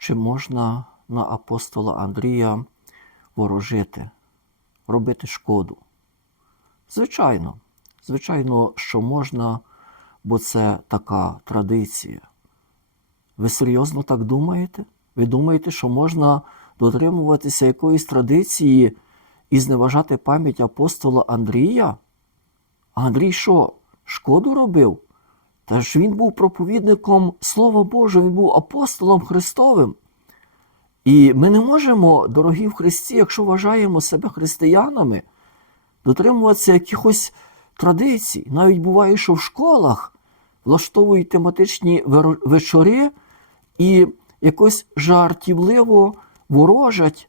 чи можна на апостола Андрія ворожити, робити шкоду? Звичайно, звичайно, що можна, бо це така традиція. Ви серйозно так думаєте? Ви думаєте, що можна дотримуватися якоїсь традиції і зневажати пам'ять апостола Андрія? А Андрій що, шкоду робив? Та ж він був проповідником Слова Божого, він був апостолом Христовим. І ми не можемо, дорогі в Христі, якщо вважаємо себе християнами, дотримуватися якихось традицій. Навіть буває, що в школах влаштовують тематичні вечори і якось жартівливо ворожать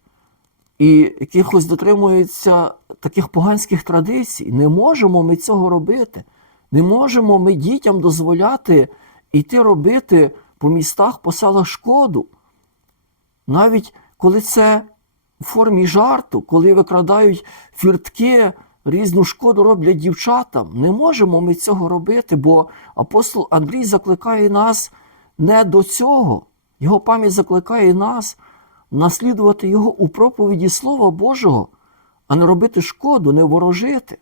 і якихось дотримуються таких поганських традицій. Не можемо ми цього робити. Не можемо ми дітям дозволяти йти робити по містах, по селах шкоду. Навіть коли це в формі жарту, коли викрадають фіртки, різну шкоду роблять дівчатам. Не можемо ми цього робити, бо апостол Андрій закликає нас не до цього. Його пам'ять закликає нас наслідувати його у проповіді Слова Божого, а не робити шкоду, не ворожити.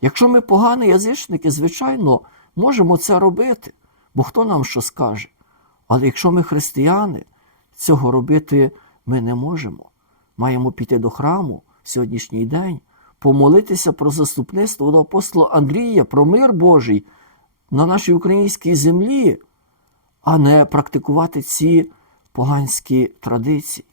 Якщо ми погані язичники, звичайно, можемо це робити, бо хто нам що скаже? Але якщо ми християни, цього робити ми не можемо. Маємо піти до храму в сьогоднішній день, помолитися про заступництво до апостола Андрія, про мир Божий на нашій українській землі, а не практикувати ці поганські традиції.